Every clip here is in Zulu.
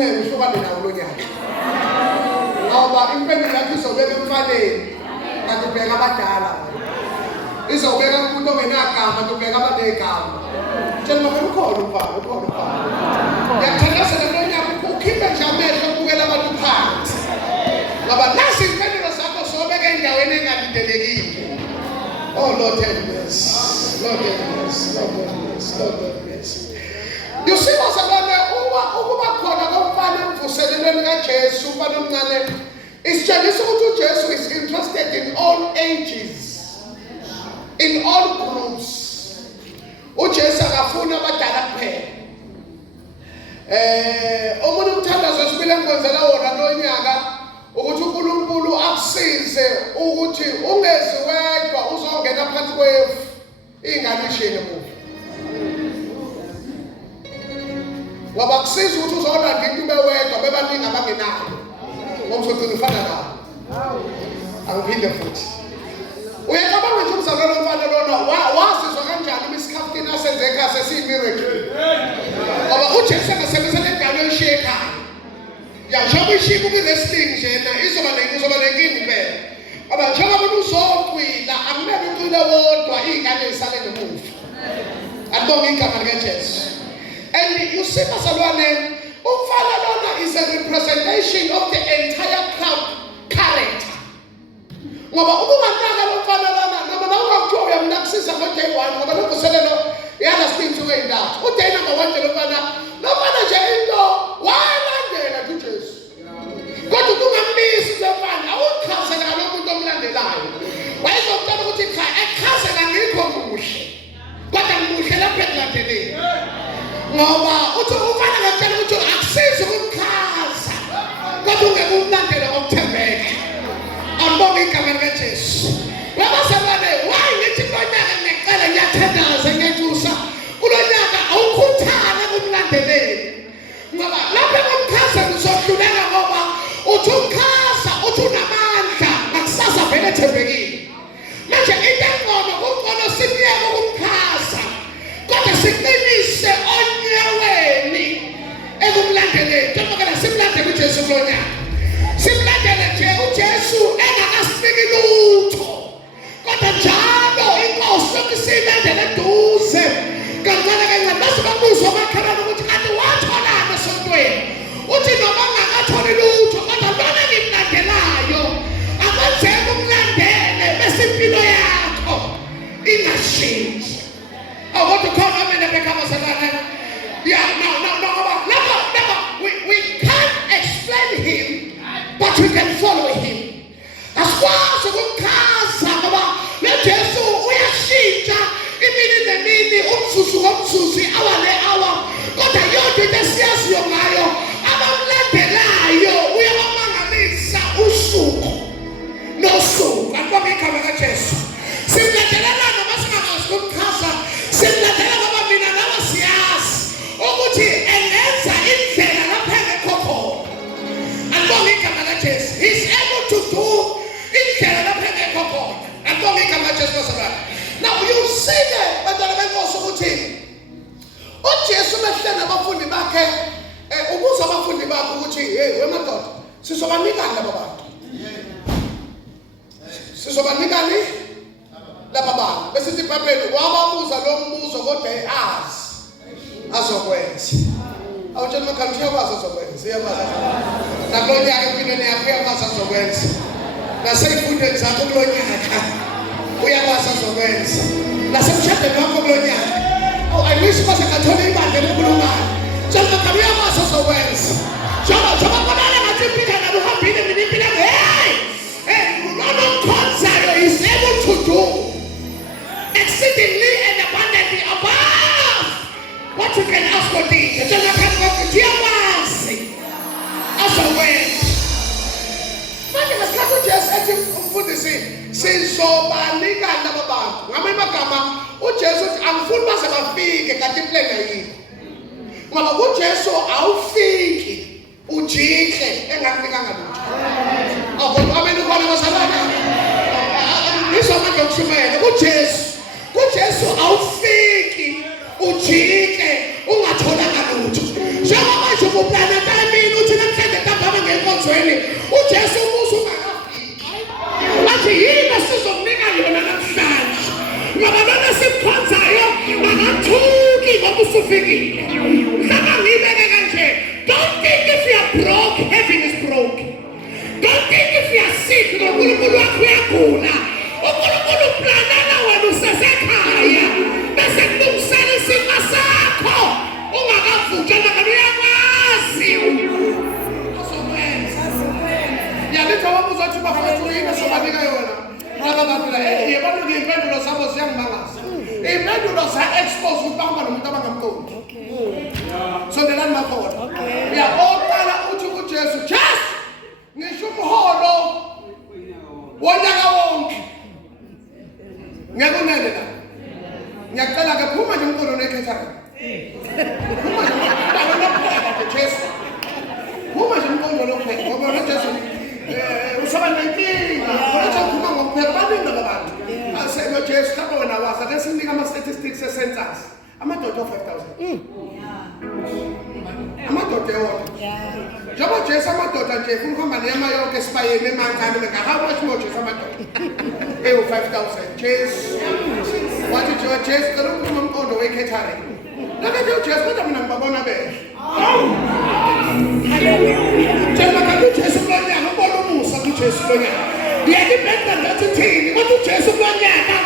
uncedo uhlukane nawo lo nyaka. Ngoba impendulo yakho izobeka emfaneni kanti ubheka abadala. Izobeka umuntu ongenagama ubheka abanegama. Tshela manje ukhona umfana, ukhona umfana. Ngiyakuthandazela lo nyaka ukhiphe nje amehlo ubukela abantu phansi. Ngoba nasi impendulo zakho zobeka endaweni engalindelekile. Oh Lord have mercy. Lord have mercy. Lord have mercy. Lord have mercy. You see what's happening? Ukuba khona komfana emvuselelweni kaJesu umfana omncane isitshengisa ukuthi uJesu is interested in all ages, in all groups. uJesu akafuna abadala kuphela. Omunye umthandazo esibile engikwenzela wona lo nyaka ukuthi uNkulunkulu akusize ukuthi ungezi wedwa uzongena phansi kwefu ingane ishene kuwe. Ngoba akusizi ukuthi uzolanda into ube wedwa bebaningi abangenayo. Ngomsocela ufana nawo. Angiphinde futhi. Uyacabanga nje umzalwane omfana lona wasizwa kanjani isikhaftini asenze ekhaya sesiyimiracle. Ngoba uJesu angasebenzisa lengane oyishiye ekhaya. Njengoba ishika ukwi-wrestling njena izoba nenkinga impela. Ngoba njengoba abantu uzocwila akumele ucwile wodwa iy'ngane zisale ngemuva. Akubonge igama likaJesu. And you see bazalwane, umfana lona is a representation of the entire crowd character. Ngoba ukunganaka lo mfana lona noma na ungakuthiwa uyamnakisisa ngo-day 1 ngoba lovuselelo yalasitinto kuyindathu. Uday number 1 nje lo mfana nje into walandela kuJesu. Kodwa kungamlisi lo mfana awukhazela kaloku umuntu omlandelayo. Wayezokutshela ukuthi cha ekhazela ngikho muhle. Kodwa muhle lapha ekulandeleni. Ngoba uthi ufana ngakutshela ukuthi akusizi ukumkhaza kodwa ungeke umlandele ngokuthembeka. Ambonge igama likaJesu. Babazalwane why ngithi lo nyaka ngiqala ngiyathandaza ngentusa kulo nyaka awukhuthane kumlandeleli. Ngoba lapha ngomkhaza ngizohluleka ngoba uthi umkhaza uthi unamandla ngakusasa vele ethembekile. Manje into engcono kungcono simyeke ukumkhaza kodwa siqinise onyaweni ekumlandeleni. Njengoba simlandele uJesu kulo nyaka. Simlandele nje uJesu engakasiniki lutho. Kodwa njalo inkosi yokusilandela eduze. Kancane base babuza amakhelwane ukuthi kanti watholana esontweni. Uthi noma ungakatholi lutho kodwa lona ngimlandelayo akwenzeka umlandele bese impilo yakho ingashintshi. Kodwa khona mina bekhama sakana. Yeah, no. We can't explain him, but we can follow him. Asikwazi ukumkhaza ngoba noJesu uyashintsha imini nemini umzuzu ngomzuzu hour ne-hour. Kodwa yonke into esiyaziyo ngayo abamlandelayo uyabamangalisa usuku nosuku. Akubonge igama likaJesu. Simlandelana noma singakwazi ukumkhaza. Simlandela ngoba mina nawe siyazi ukuthi engenza indlela lapha engekho khona. Akubonge igama likaJesu. He's able to do indlela lapha engekho khona. Akubonge igama likaJesu bazalwane. Now you see that bantwana benkosi ukuthi uJesu behleli nabafundi bakhe ubuza abafundi bakhe ukuthi hey wemadoda sizobanikani laba bantu. Sizobanikani laba bantu. Bese sithi iBhayibheli wababuza lo mbuzo kodwa azokwenza. Awutshela makhaya uyakwazi azokwenza. Uyakwazi. Nakulo nyaka empilweni yakho uyakwazi azokwenza. Naseyifundweni zakho kulo nyaka uyakwazi azokwenza. Nasemshadweni wakho kulo nyaka. Oh, I wish base ngathola ibandla lonkulunkulu. Njalo makhaya uyakwazi azokwenza. Njengoba bonana ngathi impilo nabo uhambile mina impilo hey unokhonzayo is able to do exceedingly and abundantly above what you can ask for thee. Njalo kanti uyakwazi azokwenza. Manje ngesikhathi uJesu ethi umfundisi sizobanikani laba bantu. Ngamanye amagama uJesu uthi angifuni baze bafike kanti impilo ayikho. Ngoba uJesu awufiki ujike engakunikanga lutho. Kodwa abantu khona bazalwana. Ngizomanje ukushumayela uJesu awufiki ujike ungatholanga lutho. Njengoba manje uplana kamini uJesu umusa ungakafiki athi yini sizomnika yona namhlanje ngoba lona simkhonzayo akathuki ngoba usufikile hlaka ngibeke kanje don't think if you are broke heaven is broke don't think if you are sick uNkulunkulu wakho uyagula uNkulunkulu uplanela wena usesekhaya bese kulungisela isimo sakho ungakavuka ngoba uyakwazi yalitha wabuzothi bafethu yini sobanika yona ngoba baphila yebona impendulo zabo ziyangimangaza impendulo za expose ubamba nomuntu abangamqondi sondelani makhona uyaqala uthi kuJesu Jesu ngisho umholo wonyaka wonke ngiyakunene la ngiyacela ke phuma nje umqondo nekhethayo phuma nje umqondo Jesu phuma nje umqondo lokupheka ngoba uJesu usaba nenkinga kodwa uphuma ngokupheka baningi abantu asebe Jesu lapho wena wazi ake sinika ama statistics e-census amadoda 5000 amadoda ewodwa njengoba Jesu amadoda nje ufuna ukuhamba neyama yonke esibayeni emancane how much more Jesu amadoda 5000 Jesu wathi Jesu cela ukuphuma umqondo we-catering nakathe uJesu kodwa mina ngibabona behle njengoba kanti uJesu kulonyaka ubona umusa kuJesu kulonyaka ngiyakibheda ngathi thini kodwa uJesu kulonyaka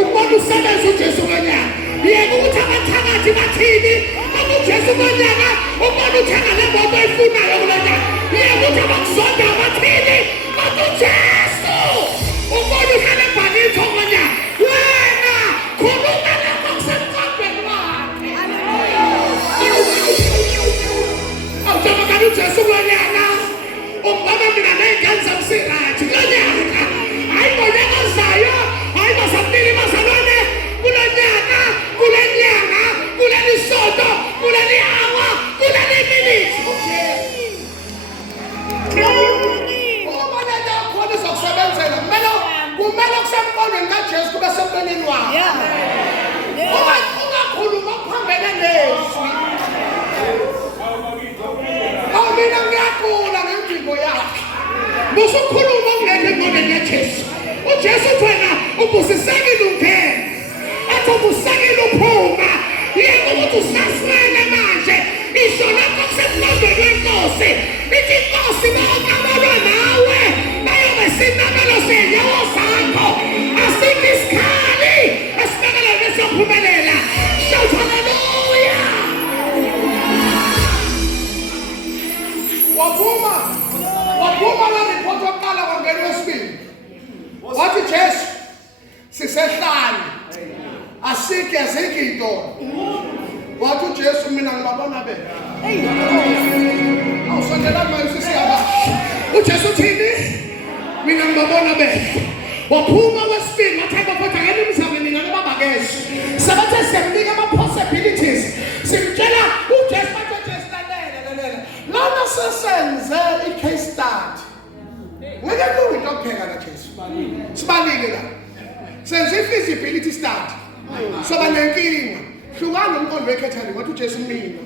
ubona usebenza uJesu kulonyaka yena ukuthi abathakathi bathini kodwa uJesu kulonyaka ubona uthenga le moto efunayo kulonyaka yena ukuthi abakuzonda bathini kodwa uJesu ubona uhlale ebhalithi kulonyaka wena khuluma lapho kusemqondweni wakhe awujaba kanti uJesu kulonyaka ubaba mina ney'ngane zamsirathi kulonyaka hayi ngonyaka ozayo hayi basabili bazalwane kulonyaka kulenyanga kuleli sonto kuleli hour kuleli minute ubona nje khona izokusebenzela kumele kusemqondweni kaJesu kube semqondweni wakho ungakhuluma okuphambene nezwi mina ngiyaqula ngendingo yakhe musukhuluma ungekho engqondweni kaJesu uJesu uthi wena ubusisekile ungena athi ubusekile uphuma yena ukuthi usasimele manje isho lapho kusemqondweni wenkosi ithi inkosi bayoqabalwa nawe bayobe sinabelo sey'nyawo zakho asikho isikhali esibekela nesiyophumelela shout hallelujah waphuma la ripoti yokuqala kwangena wesibili wathi Jesu sisehlane asike azikho iy'tolo wathi uJesu mina ngibabona behle awusondelani mayosisiyaba uJesu uthini mina ngibabona behle waphuma wesibili wathi ayibafotha ngeni mzame mina nobabakezo sabathe siyamnika ama-possibilities simtshela uJesu bathe Jesu lalela lana sesenze i-case study ngeke kulunge into okupheka la Jesu sibalile la senze i-feasibility study soba nenkinga hlukana nomqondo we-catering wathi uJesu mina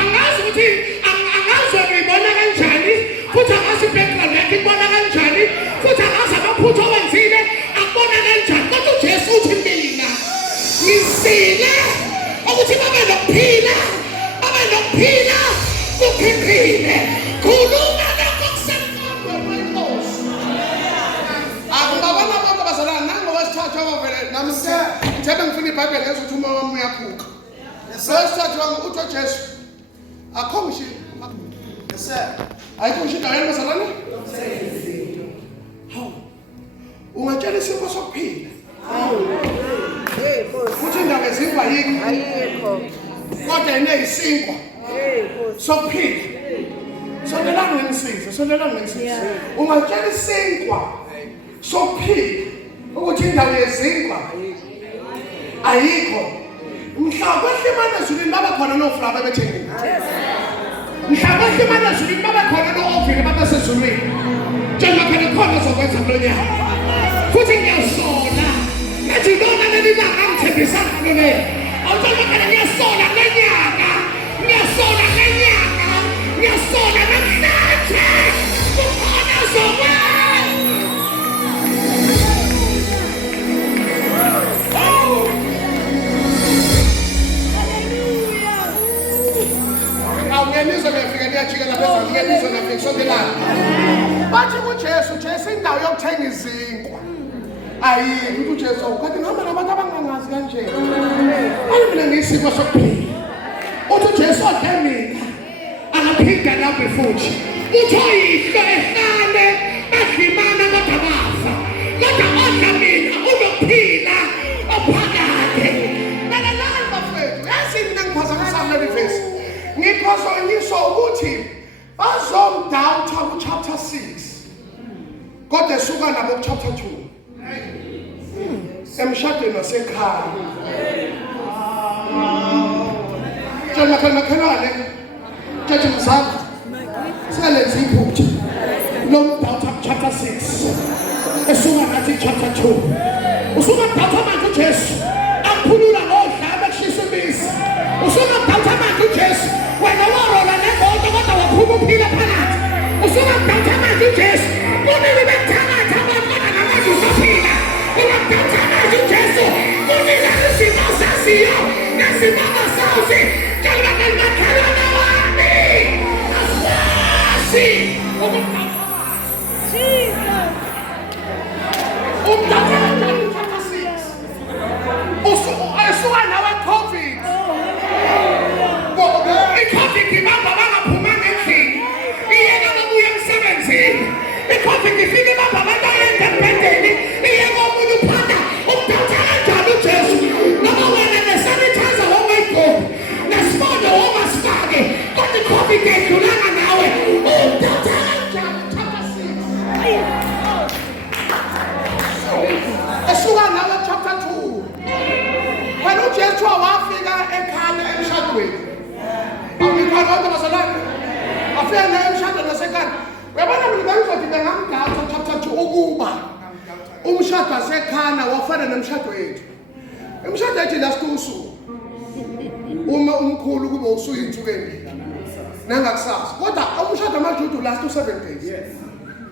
angazi ukuthi angazi ngibona kanjani futhi angazi i-background yakhe ibona kanjani futhi angazi amaphutha owenzile akubona kanjani kodwa uJesu uthi mina ngisile ukuthi babe nokuphila kuphephile khuluma lokho kusemqondweni wenkosi akubabona bonke bazalwane nangowesithathu abavele nami ngithembe ngifuna iBhayibheli yesu ukuthi umoya wami uyaphuka sesithathu wami uthi uJesu akho ngisho ayikho ngisho indawo yami bazalwane hawu ungatshela isimo sokuphila uthi indawo ezingwa ayikho kodwa ineyisinkwa sokuphila sondelani ngensiza ungatshela isinkwa sokuphila ukuthi indawo yezingwa ayikho mhla kwehlima ezulwini baba khona nofla bebethengile mhla kwehlima ezulwini baba khona noovile babesezulwini njengoba phela khona zokwenza kulonyaka futhi ngiyasola ngathi lona leli langa ngithembisana lona awuthole phela ngiyasola ngonyaka nizwe ngiyafika niyajika lapha ezanike nizwe ngiyafika sondelana. Bathi kuJesu indawo yokuthenga izinkwa. Ayikho ukuthi uJesu kanti ngihamba nabantu abangangazi kanje. Ayimina ngisiko sokuphila. Uthi uJesu odla mina angaphinda lapho futhi. Uthi oyihlo ehlane basimana kodwa bafa. Kodwa odla mina uzophila ophakade. Lalalani bafethu, yazi mina ngiphazamisa leli verse. Ngiphazamisa ukuthi bazomdoubta ku-chapter 6. Kodwa esuka nabo ku-chapter 2. Emshadweni wasekhaya. Tshela makhelwane. Tshela mzala. Silenze iphutha. Lo mdoubta chapter 6. Esuka nathi chapter 2. Usuka mdoubta manje uJesu. Akhulula ngodlame kushisa imisi. Usuka mdoubta manje uJesu. Wena warola nemoto kodwa waphuma uphila phakathi. Usuka mdoubta manje uJesu. Kumele bekuthakatha abafana namanje usaphila. Ulamdoubta manje uJesu. Kumele isimo sasiyo. Nesimanga sazi. Tshela makhelwane wami. Asasi. Usuka nawe COVID. I-COVID ibamba bangaphuma ngendlini. Iyeka babuye emsebenzini. I-COVID ifike ibamba abantu ayenza empendeni. Iyeka omunye uphanda. Umdoubta kanjani uJesu? Noma wena nesanitizer wawayigqoki. Nesifonyo wamasifake. Kodwa i-COVID edlulanga nawe. Umdoubta kanjani chapter 6? Esuka nawe chapter 2. Wena uJesu wafika ekhaya emshadweni. Awulikhona kodwa bazalwane. Afika emshadweni wasekhaya. Uyabona mina bengizothi bengamdoubta chapter 2 ukuba umshado wasekhaya wafana nomshado wethu. Umshado wethu lasuku. Uma umkhulu kube usuyinsuku embili. Nangakusasa. Kodwa umshado wamaJuda last 7 days. Yes.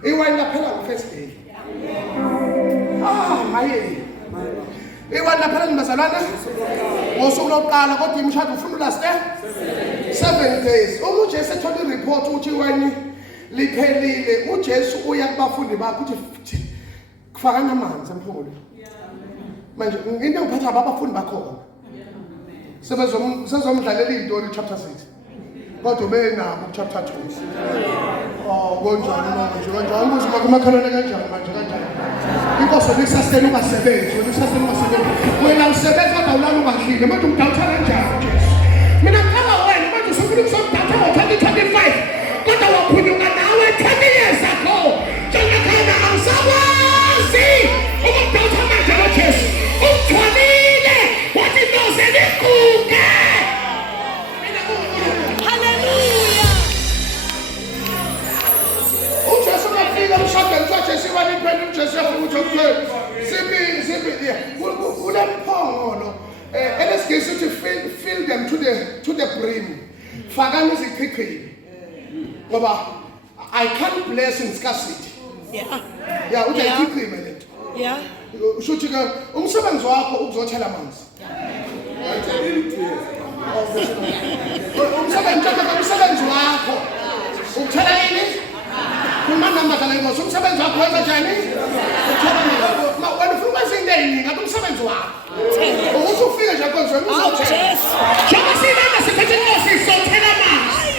Iwayini laphela ngo-first day. Hayi. Iwayini laphela ngibazalwane. Ngosuku lokuqala kodwa umshado ufuna ulast 7 days. Uma uJesu ethola i-report ukuthi iwayini liphelile, uJesu uya kubafundi bakhe uthi kufakana amanzi emphongolweni. Manje into engiphatha abafundi bakhona. Sezomdlalela izitori chapter 6. Kodwa benabo chapter 2. Konjani manje kanjani umuzi makhelwane kanjani manje kanjani. Inkosi likusasele ungasebenzi, likusasele ungasebenzi. Wena usebenza kodwa ulala ungadlile, manje umdoubta kanjani uJesu? Mina ngicela wena manje usufuna ukuzomdoubta ngo-2025. Kodwa wakhuluka nawe 20 years ago. Njengakhona awusawazi umdoubta manje uJesu. Umthwalile wathi noze nikuke. Umshadweni kaJesu waliphendula uJesu yafuthi ukuphela. Sibi kulemphongolo elesingisi uthi fill them to the brim. Fakani izichichili. Ngoba I can't bless in scarcity. Yeah, uthi ichichili lento. Yeah. Ushuthi ke umsebenzi wakho ukuzothela amanzi. Umsebenzi wakho ukuthela yini? Kumana madala ingozi umsebenzi wakho wenza njani? Wena ufuna izinto eziningi ngabe umsebenzi wakho. Ukuthi ufike nje konke uzothela. Njengoba sinanda siphethe inkosi izothela amanzi.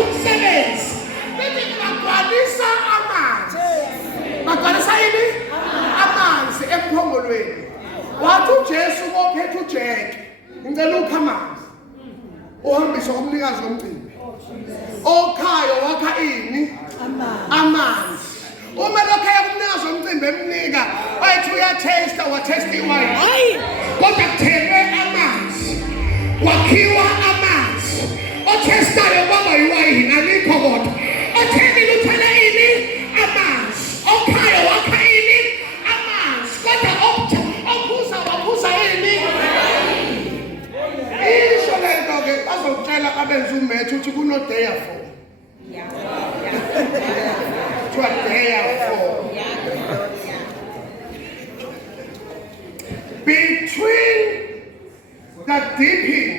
Umsebenzi. Bethi ngagcwalisa amanzi. Bagcwalisa yini? Amanzi emphongolweni. Wathi uJesu ophethe ujeke. Ngicela ukha amanzi. Uhambise kumnikazi womcimbi. Okhayo wakha ini? Amanzi. Uma lokhaya kumnikazi womcimbi emnika, ayithi uyatesta wathesta iwayini. Kodwa kuthelwe amanzi. Wakhiwa amanzi. Othestayo kwaba iwayini alikho kodwa. Othengile uthela ini? Amanzi. Okhayo wakha ini? Amanzi. Kodwa wakhuza ini? Isho lento ke bazokutshela abenza umethu ukuthi kunodayafo. To a therefore. Between the dipping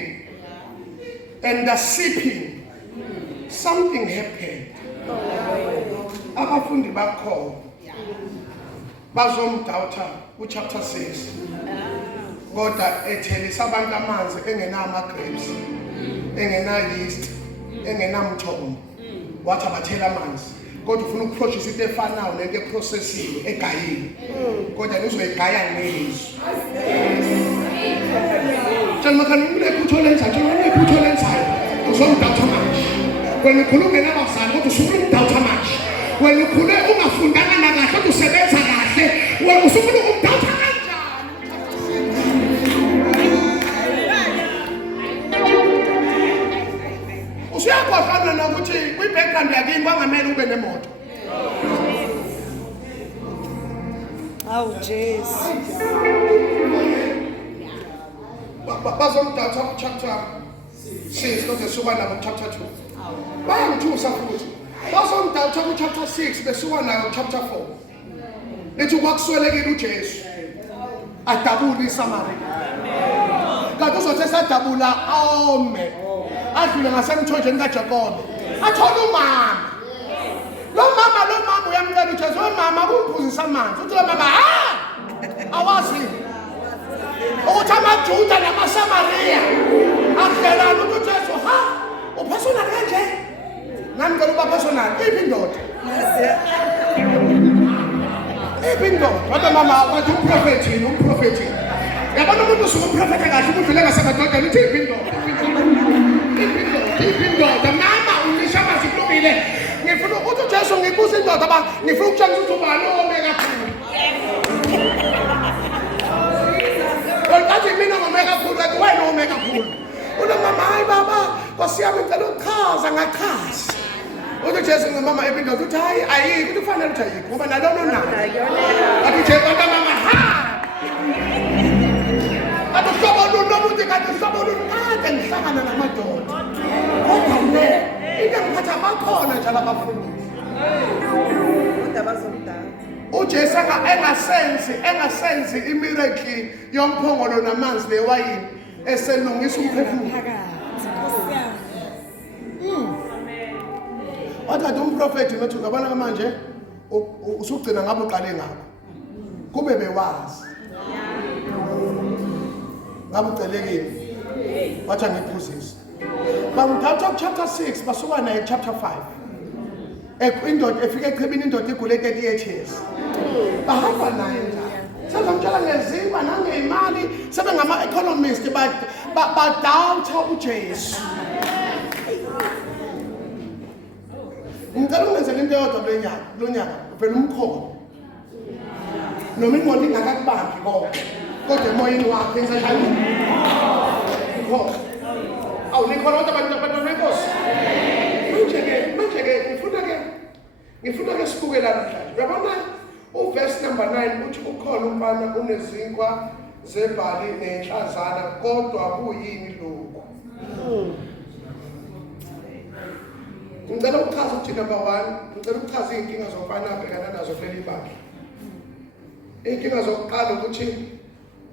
and the sipping, something happened. Abafundi bakho bazomdawutha chapter 6. Kodwa ethelisa abantu amanzi engenama grapes, engena yeast, engenamthombo. Wathi abathela amanzi. Kodwa ufuna ukuprocess into efanayo nento eprocessiwe egayile. Kodwa uzoyigaya ngezwi. Tshela khona unephutho lenzayo, tshela unephutho lenzayo. Uzomdawutha manje. Wena ukhuluma nabazali kodwa usufuna ukudawutha manje. Wena ukhule ungafundanga nakahle kodwa usebenza kahle. Wena usufuna ukudawutha kanjani? Usuyakhohlana nokuthi kwi-background yakini kwangamele ube nemoto. Oh, jeez. Bazomdawutha chapter 6 kodwa suka nabo chapter 2. Bayangithusa futhi. Bazomdawutha chapter 6 besuka nayo chapter 4. Bethi kwakuswelekile uJesu. Adabula iSamaria. Kanti uzothi esadabula ome. Adlule ngasemthonjeni kaJakobe. Athola umama. Lo mama uyamcela uJesu, "Mama kumphuzisa amanzi." Uthi lo mama, "Ha! Awazi. Ukuthi amaJuda namaSamaria akhelana ukuthi uJesu, ha? Upersonal kanje?" Nami ngicela uba personal. Iphi indoda? Iphi indoda? Kodwa mama wathi umprofethi. Yabona umuntu usuke umprofethi kahle ukudlule ngasemadodeni uthi iphi indoda? Iphi indoda? Mama unisha mazikulungile. Ngifuna ukuthi uJesu ngibuza indoda ba ngifuna ukutshela ukuthi ubani ome kakhulu. Kodwa mina ngome kakhulu athi wena ome kakhulu. Ulo mama hayi baba Nkosi yami ngicela ukuchaza ngachaza. Uthi Jesu ngomama ephinda uthi hayi ayikho uthi kufanele uthi ayikho ngoba nalono nayo. Athi Jesu mama ha. Athi hlobo lomuntu kanti hlobo kade ngihlangana namadoda. Kodwa ne into ngiphatha bakhona njalo abafundi. Kodwa bazomdala. uJesu engasenzi imiracle yomphongolo namanzi newayini eselungisa umphefumulo. Wathi umprofeti nothi ngabona manje usugcina ngabe uqale ngakho. Kube bewazi. Ngabe ucelekile. Wathi ngiphuzisa. Bamthatha chapter 6 basuka naye chapter 5. Indoda efike echibini indoda igule 38 years. Bahamba naye njalo. Sezamtshela ngezimba nangeimali sebengama economist badawutha uJesu. Ngicela ungenzele into eyodwa lo nyaka vele umkhono. Noma ingqondo ingakakubambi kodwa emoyeni wakhe enzayo. Ukho. Awunikho lonke abantu benkosi. Manje ngifuna ke sibuke la namhlanje. Uyabona uverse number 9 uthi ukhona umfana unezinkwa zebhali nenhlazana kodwa kuyini lokho? Ngicela ukuchaza ukuthi number 1, ngicela ukuchaza izinkinga zomfana abhekana nazo kuleli bandla. Inkinga zokuqala ukuthi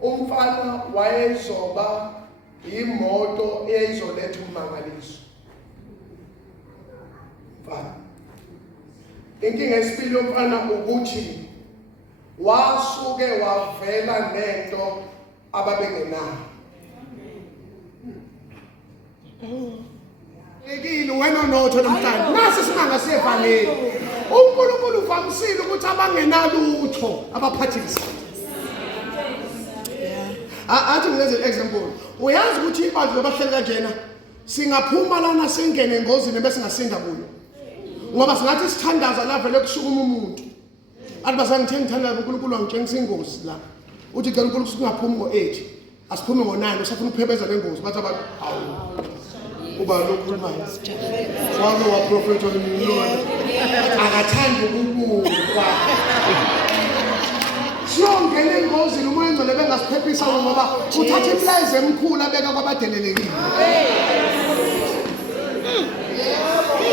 umfana wayezoba imoto eyayizoletha umangaliso. Mfana. Inkinga yesibili yomfana ukuthi wasuke wavela nento ababengenayo. Ekile wena notho namhlanje nasi simanga sevangeli. uNkulunkulu uvamisile ukuthi abangenalutho abaphathisa. Athi ngenze example. Uyazi ukuthi ibandla abahleli kanjena singaphuma lana singene engozini bese ngasinda kuyo. Ngoba singathi sithandaza la vele kushukuma umuntu. Athi basangithenga ngithanda uNkulunkulu wangitshengisa ingozi la. Uthi ngicela uNkulunkulu singaphumi ngo-8. Asiphume ngo-9 usafuna ukuphebeza lengozi bathi abantu awu. Uba lokhulumayo. Wake waprofetha ngilona. Akathandi ukubukwa. Siyongena engozini umoya engcwele bengasiphephisa ngoba uthatha imlayizi emkhulu abeka kwabadelelekile.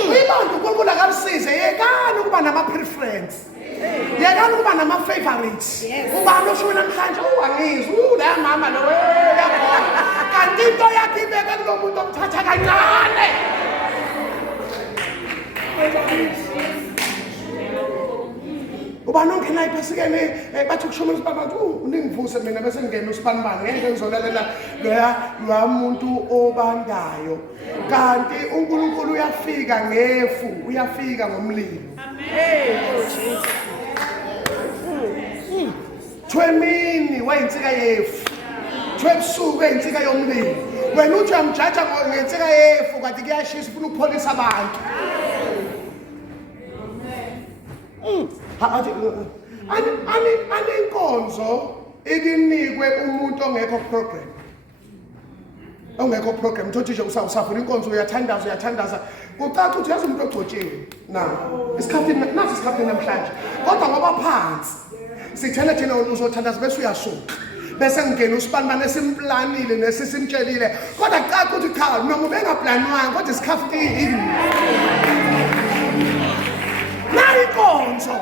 Ibandla uNkulunkulu akalisize yekani ukuba nama-preference. Yekani ukuba nama-favorites. Ubani osho namhlanje angizwi la mama lo yabona. Kanti into yakhe ibeke kulo muntu omthatha kancane. Uba nongena iphasikeni bathi kushoma uSibanibani uningivuse mina bese ngena uSibanibani ngeke ngizolalela loya muntu obandayo kanti uNkulunkulu uyafika ngefu uyafika ngomlilo Twemini wayinsika yefu Twebusuku eyinsika yomlilo wena uthi uyamjaja ngensika yefu kanti kuyashisa ufuna ukupholisa abantu Anenkonzo ikinikwe umuntu ongekho program uthi nje usafuna inkonzo uyathandaza ucaca ukuthi yazi umuntu ogcotshiwe isikhaphini namhlanje kodwa ngoba phansi sithena uzothandaza bese uyasuka bese ngena uSibanibani esimplanile nesisimtshelile kodwa caca ukuthi cha noma ubengaplanwanga kodwa isikhaphini inkonzo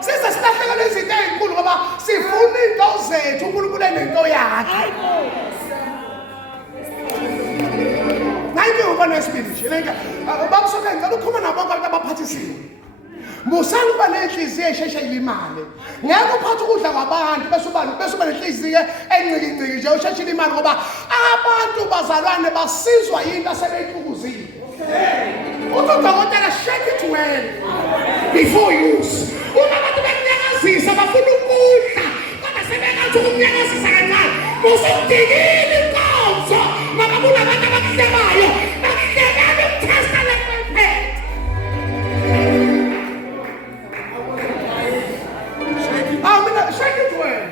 size silahlekele izinto ezinkulu ngoba sifuna into zethu uNkulunkulu enento yakhe Nayike ubona isibili nje lenka babusoke ngicela ukukhuluma nabo bonke abaphathisiwe Musani uba nenhliziyo esheshe ilimale ngeke uphathe ukudla kwabantu bese uba nenhliziyo encikinciki nje usheshile imali ngoba abantu bazalwane basizwa yinto asebeyixukuzile udokotela shake it well before use uma abantu bekunyakazisa bafuna ukudla kodwa sebengathi ukunyakazisa kancane musudikile inkonzo makabula abantu abakuhlebayo bakuhlekele ukutesta lekwemphethe shake it well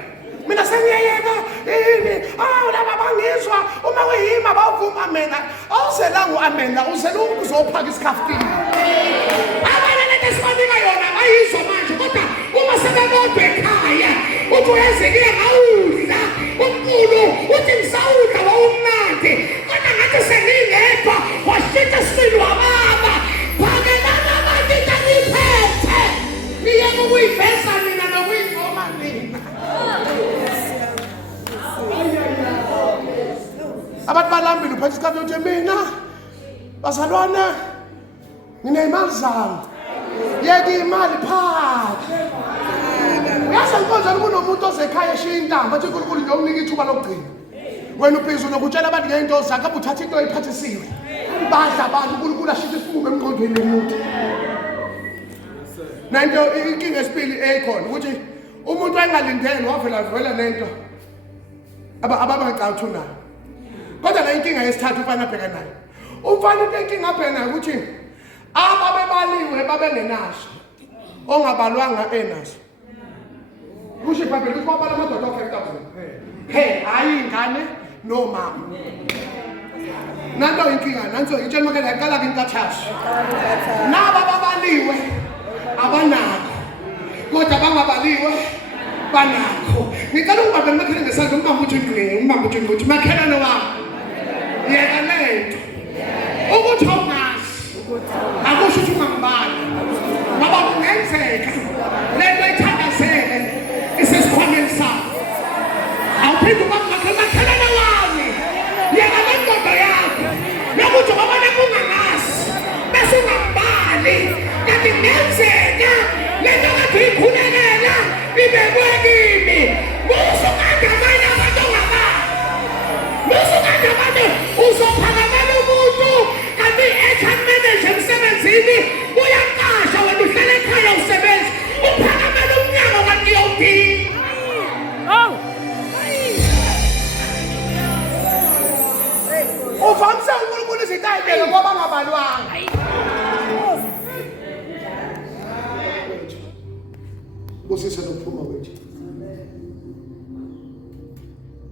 mina sengiyayeka laba bangizwa uma kuyima bavuma mina awuzelanga uamena uzela ukuzophaka isikhaftini abanele esibanika yona ayizwa manje kodwa uma sebebodwa ekhaya uthi uyezekile ngawudla unkulu uthi ngisawudla wawumnandi kodwa ngathi sengingedwa washintsha isilo wababa phakelana abantu niphethe niye ukuyiveza mina nokuyigoma mina abantu balambile uphethe isikhathi uthi mina bazalwana nginemali zami yeke imali phakathi uyazi nkonzweni kunomuntu ozekhaya eshiya intamba athi uNkulunkulu nje unika ithuba lokugcina wena uphezulu nokutshela abantu ngento zakhe abe uthatha into oyiphathisiwe badla abantu uNkulunkulu ashisa ifume emqondweni womuntu nanto inkinga esibili ekhona ukuthi umuntu engalindele wavela nento ababangacala unayo kodwa la inkinga yesithathu ufana abheka nayo umfana into inkinga abheka nayo ukuthi ababebaliwe babengenaso ongabalwanga enaso kusho iBhayibheli ukuthi kwabala amadoda a5,000 hayi ingane nomama nanto inkinga nanso itshela makela yaqala kintathashi naba babaliwe abanakho kodwa bangabaliwe banakho ngicela ukuba bemakhele ngesandla umbamba uthi makhelane wami yeka lento ukuthi awungazi akusho ukuthi ungangibali ngoba kungenzeka lento ithandazeke isesikhwameni sakho awuphinde umakhelane wami yeka le ndoda yakho nokuthi babona kungangazi bese ungangibali kanti kungenzeka lento kade uyikhulekela ibekwe kimi musukade abanye abantu ongabali musukade abantu uzophakamela umuntu kanti i-HR manager emsebenzini uyaqasha wena uhlala ekhaya usebenza uphakamela umnyango kanti uyawudinga uvamise uNkulunkulu izinto ayibeke ngoba ngabalwanga kusise nokuphuma kwethu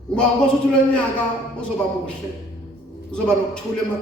uma ngosuthi lo nyaka uzoba muhle uzoba nokuthula emakhaya